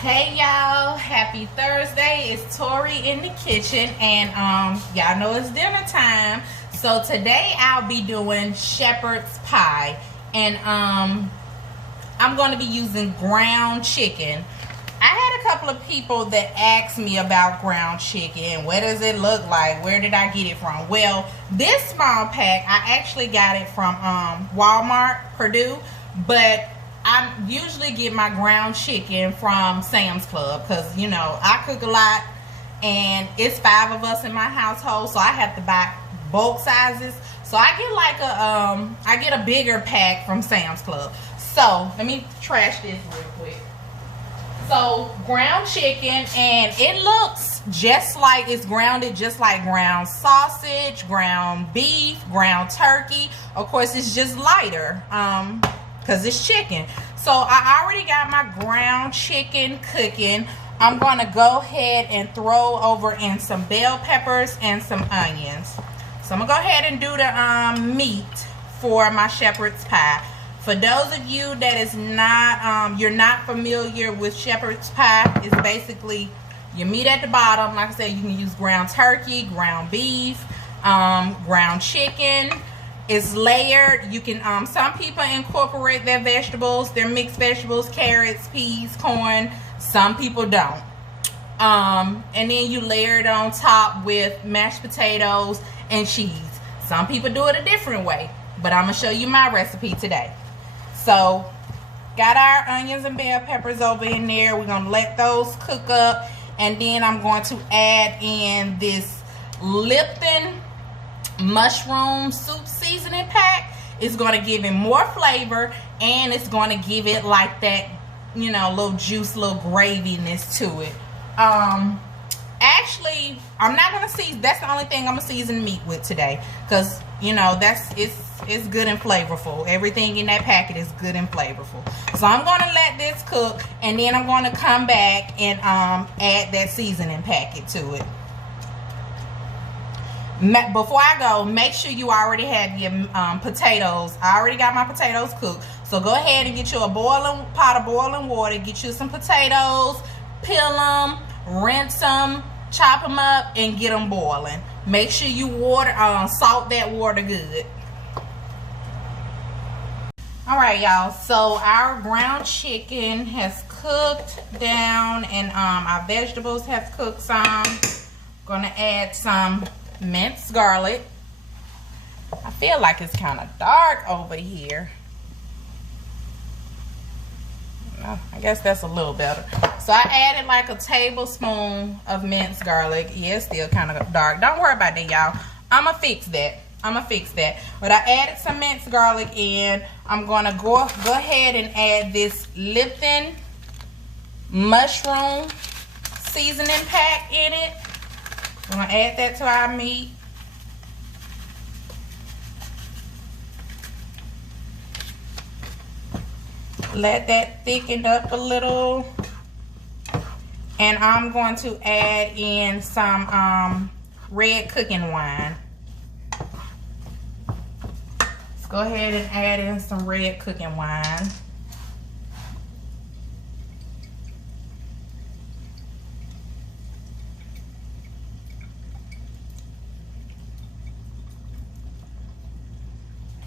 Hey y'all, happy Thursday. It's Tori in the kitchen and y'all know it's dinner time. So today I'll be doing shepherd's pie and I'm going to be using ground chicken. I had a couple of people that asked me about ground chicken. What does it look like? Where did I get it from? Well, this small pack I actually got it from Walmart, Purdue, but I usually get my ground chicken from Sam's Club because, you know, I cook a lot and it's 5 of us in my household, so I have to buy bulk sizes. So I get like I get a bigger pack from Sam's Club. So let me trash this real quick. So ground chicken, and it looks just like it's grounded, just like ground sausage, ground beef, ground turkey. Of course, it's just lighter because it's chicken. So I already got my ground chicken cooking. I'm going to go ahead and throw over in some bell peppers and some onions. So I'm going to go ahead and do the meat for my shepherd's pie. For those of you that is not, you're not familiar with shepherd's pie, it's basically your meat at the bottom. Like I said, you can use ground turkey, ground beef, ground chicken. It's layered. You can, some people incorporate their vegetables, their mixed vegetables, carrots, peas, corn. Some people don't. And then you layer it on top with mashed potatoes and cheese. Some people do it a different way, but I'm going to show you my recipe today. So, got our onions and bell peppers over in there. We're going to let those cook up. And then I'm going to add in this Lipton mushroom soup seasoning pack. It's going to give it more flavor, and it's going to give it like that, you know, little juice, little graviness to it. Actually, I'm not going to season. That's the only thing I'm going to season meat with today, because, you know, it's good and flavorful. Everything in that packet is good and flavorful. So I'm going to let this cook, and then I'm going to come back and add that seasoning packet to it. Before I go, make sure you already have your potatoes. I already got my potatoes cooked. So go ahead and get you a pot of boiling water. Get you some potatoes, peel them, rinse them, chop them up, and get them boiling. Make sure you salt that water good. Alright, y'all, so our ground chicken has cooked down, and our vegetables have cooked some. Gonna add some minced garlic. I feel like it's kind of dark over here. I guess that's a little better. So I added like a tablespoon of minced garlic. Yeah, it's still kind of dark. Don't worry about that, y'all. I'ma fix that. But I added some minced garlic in. I'm gonna go ahead and add this Lipton mushroom seasoning pack in it. I'm gonna add that to our meat. Let that thicken up a little. And I'm going to add in some red cooking wine. Let's go ahead and add in some red cooking wine.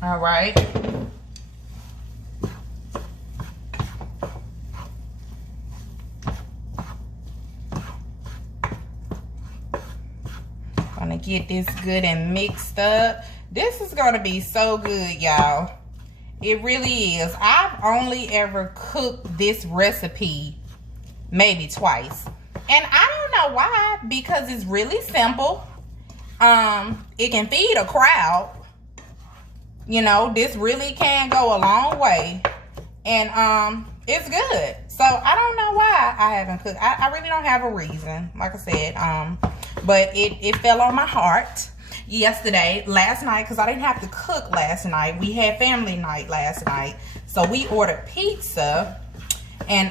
All right. Gonna get this good and mixed up. This is gonna be so good, y'all. It really is. I've only ever cooked this recipe maybe twice. And I don't know why, because it's really simple. It can feed a crowd. You know, this really can go a long way. And it's good. So I don't know why I haven't cooked. I really don't have a reason, like I said. But it fell on my heart last night, because I didn't have to cook last night. We had family night last night. So we ordered pizza. And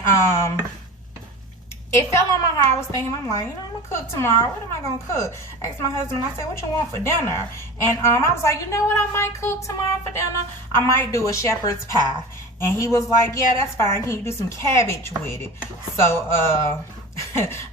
it fell on my heart. I was thinking, I'm like, you know, I'm gonna cook tomorrow. What am I gonna cook? I asked my husband, I said, what you want for dinner? And I was like, you know what I might cook tomorrow for dinner? I might do a shepherd's pie. And he was like, yeah, that's fine. Can you do some cabbage with it? So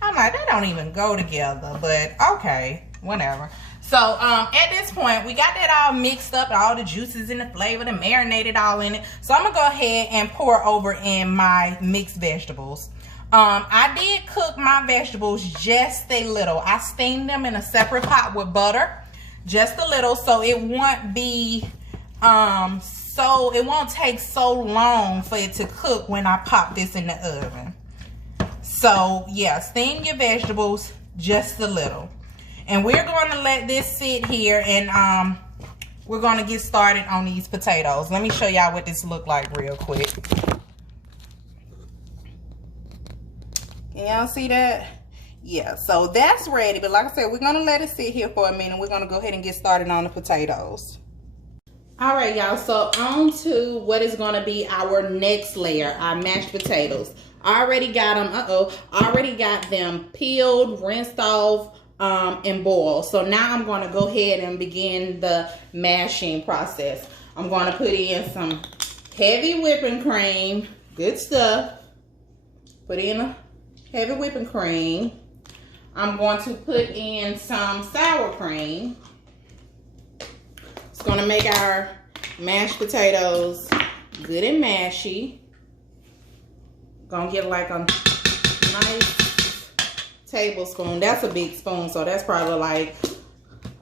I'm like, that don't even go together, but okay, whatever. So at this point, we got that all mixed up, all the juices and the flavor, the marinated all in it. So I'm gonna go ahead and pour over in my mixed vegetables. I did cook my vegetables just a little. I steamed them in a separate pot with butter, just a little, so it won't be so it won't take so long for it to cook when I pop this in the oven. So yeah, steam your vegetables just a little. And we're going to let this sit here, and we're going to get started on these potatoes. Let me show y'all what this look like real quick. Can y'all see that? Yeah, so that's ready. But like I said, we're going to let it sit here for a minute. We're going to go ahead and get started on the potatoes. All right, y'all. So on to what is going to be our next layer, our mashed potatoes. I already got them. Already got them peeled, rinsed off, and boiled. So now I'm going to go ahead and begin the mashing process. I'm going to put in some heavy whipping cream. Good stuff. Put in a heavy whipping cream. I'm going to put in some sour cream. It's going to make our mashed potatoes good and mashy. Gonna get like a nice tablespoon. That's a big spoon, so that's probably like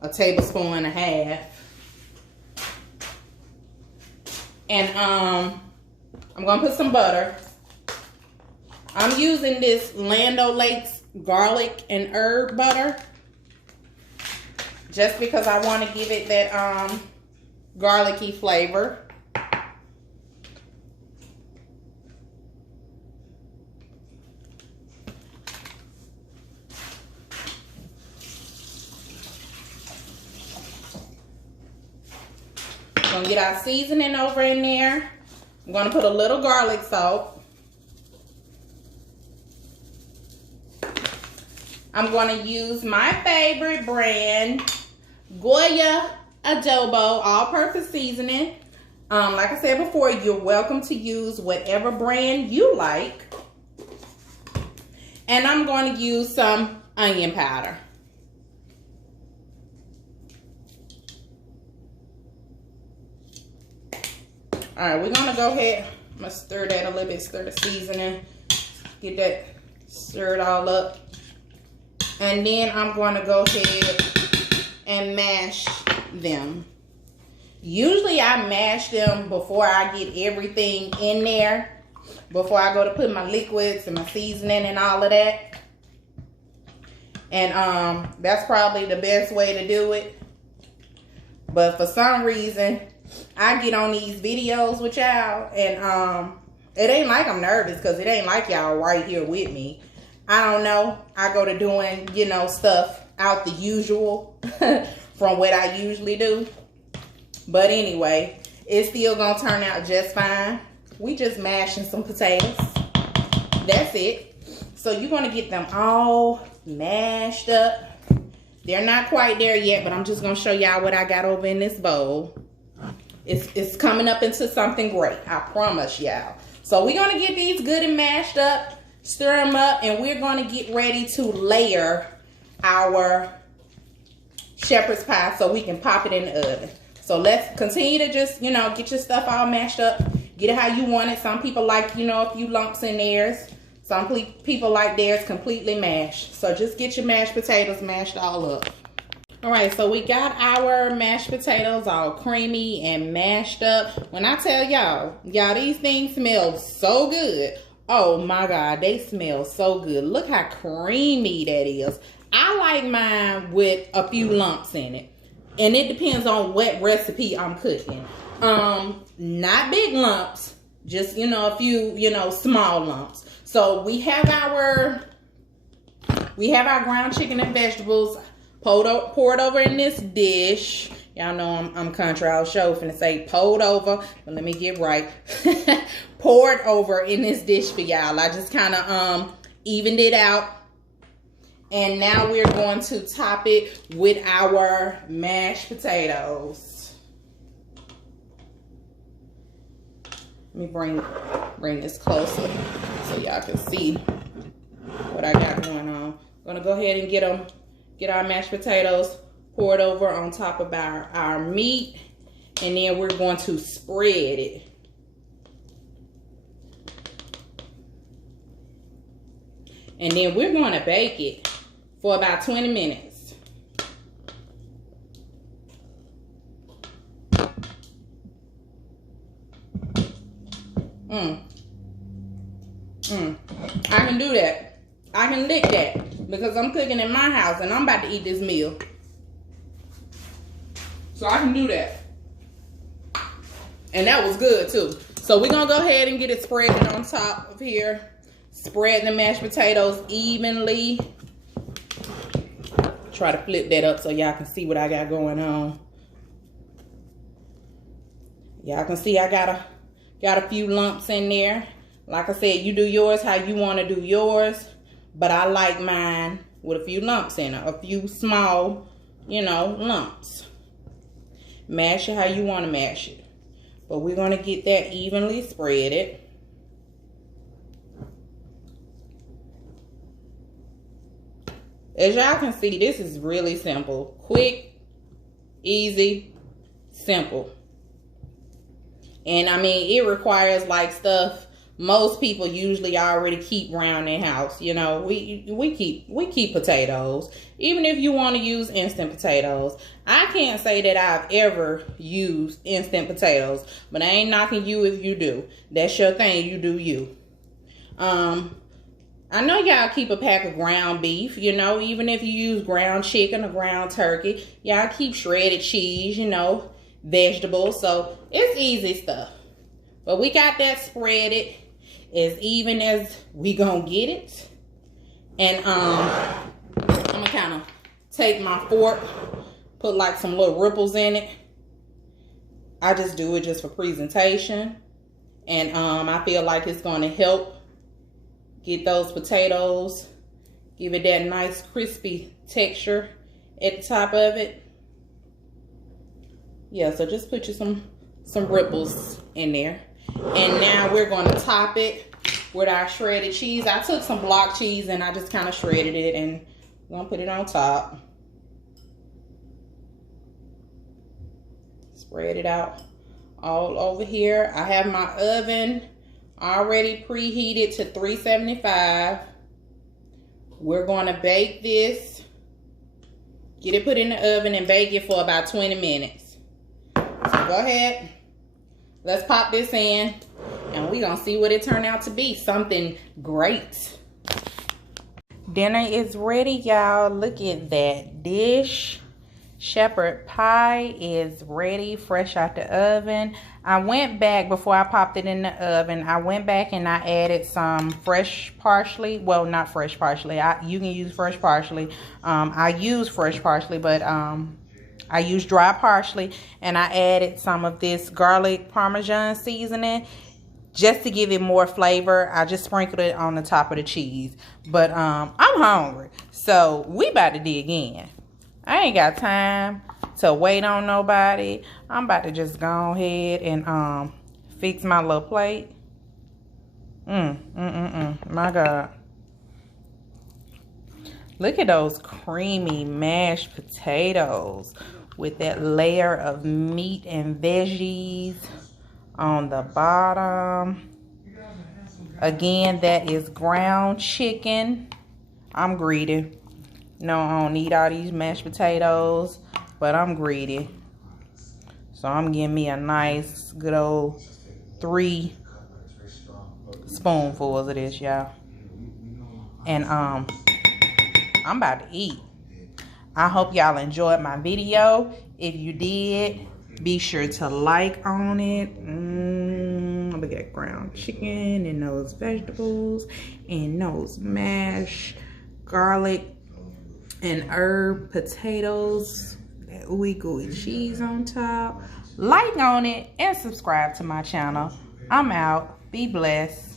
a tablespoon and a half. And I'm gonna put some butter. I'm using this Land O'Lakes garlic and herb butter, just because I want to give it that garlicky flavor. Gonna get our seasoning over in there. I'm gonna put a little garlic salt. I'm gonna use my favorite brand, Goya Adobo all-purpose seasoning. Like I said before, you're welcome to use whatever brand you like. And I'm going to use some onion powder. All right, we're gonna go ahead. I'm gonna stir that a little bit, stir the seasoning, get that stirred all up. And then I'm gonna go ahead and mash them. Usually I mash them before I get everything in there, before I go to put my liquids and my seasoning and all of that. And that's probably the best way to do it. But for some reason, I get on these videos with y'all, and it ain't like I'm nervous, because it ain't like y'all right here with me. I don't know. I go to doing, you know, stuff out the usual from what I usually do. But anyway, it's still gonna turn out just fine. We just mashing some potatoes. That's it. So you're gonna get them all mashed up. They're not quite there yet, but I'm just gonna show y'all what I got over in this bowl. It's coming up into something great, I promise y'all. So we're gonna get these good and mashed up, stir them up, and we're gonna get ready to layer our shepherd's pie so we can pop it in the oven. So let's continue to just, you know, get your stuff all mashed up. Get it how you want it. Some people like, you know, a few lumps in theirs. Some people like theirs completely mashed. So just get your mashed potatoes mashed all up. All right, so we got our mashed potatoes all creamy and mashed up. When I tell y'all, these things smell so good. Oh my God, they smell so good. Look how creamy that is. I like mine with a few lumps in it. And it depends on what recipe I'm cooking. Not big lumps, just, you know, a few, you know, small lumps. So we have our ground chicken and vegetables poured over in this dish. Y'all know I'm country. I was sure finna say poured over, but let me get right. Poured over in this dish for y'all. I just kind of evened it out. And now we're going to top it with our mashed potatoes. Let me bring this closer so y'all can see what I got going on. I'm gonna go ahead and get our mashed potatoes poured over on top of our meat, and then we're going to spread it. And then we're going to bake it for about 20 minutes. I can do that. I can lick that because I'm cooking in my house and I'm about to eat this meal. So I can do that. And that was good too. So we're going to go ahead and get it spread on top of here. Spread the mashed potatoes evenly. Try to flip that up so y'all can see what I got going on. Y'all can see I got a few lumps in there. Like I said, you do yours how you want to do yours. But I like mine with a few lumps in it. A few small, you know, lumps. Mash it how you want to mash it. But we're going to get that evenly spreaded. As y'all can see, this is really simple. Quick, easy, simple. And I mean, it requires like stuff most people usually already keep around their house. You know, we keep potatoes. Even if you want to use instant potatoes. I can't say that I've ever used instant potatoes, but I ain't knocking you if you do. That's your thing. You do you. I know y'all keep a pack of ground beef, you know, even if you use ground chicken or ground turkey. Y'all keep shredded cheese, you know, vegetables. So it's easy stuff. But we got that spreaded as even as we gonna get it. And I'm gonna kind of take my fork, put like some little ripples in it. I just do it just for presentation. And I feel like it's gonna help get those potatoes, give it that nice crispy texture at the top of it. Yeah, so just put you some ripples in there. And now we're going to top it with our shredded cheese. I took some block cheese and I just kind of shredded it, and I'm going to put it on top. Spread it out all over here. I have my oven already preheated to 375. We're going to bake this. Get it put in the oven and bake it for about 20 minutes. So go ahead. Let's pop this in and we're going to see what it turned out to be. Something great. Dinner is ready, y'all. Look at that dish. Shepherd pie is ready, fresh out the oven. I went back, before I popped it in the oven, I went back and I added some fresh parsley. Well, not fresh parsley. You can use fresh parsley. I use fresh parsley, but I use dry parsley. And I added some of this garlic parmesan seasoning just to give it more flavor. I just sprinkled it on the top of the cheese. But I'm hungry, so we about to dig in. I ain't got time to wait on nobody. I'm about to just go ahead and fix my little plate. My God. Look at those creamy mashed potatoes with that layer of meat and veggies on the bottom. Again, that is ground chicken. I'm greedy. No, I don't need all these mashed potatoes, but I'm greedy. So I'm getting me a nice, good old 3 spoonfuls of this, y'all. And I'm about to eat. I hope y'all enjoyed my video. If you did, be sure to like on it. Look at that ground chicken and those vegetables and those mashed garlic and herb potatoes, that ooey gooey cheese on top. Like on it and subscribe to my channel. I'm out. Be blessed.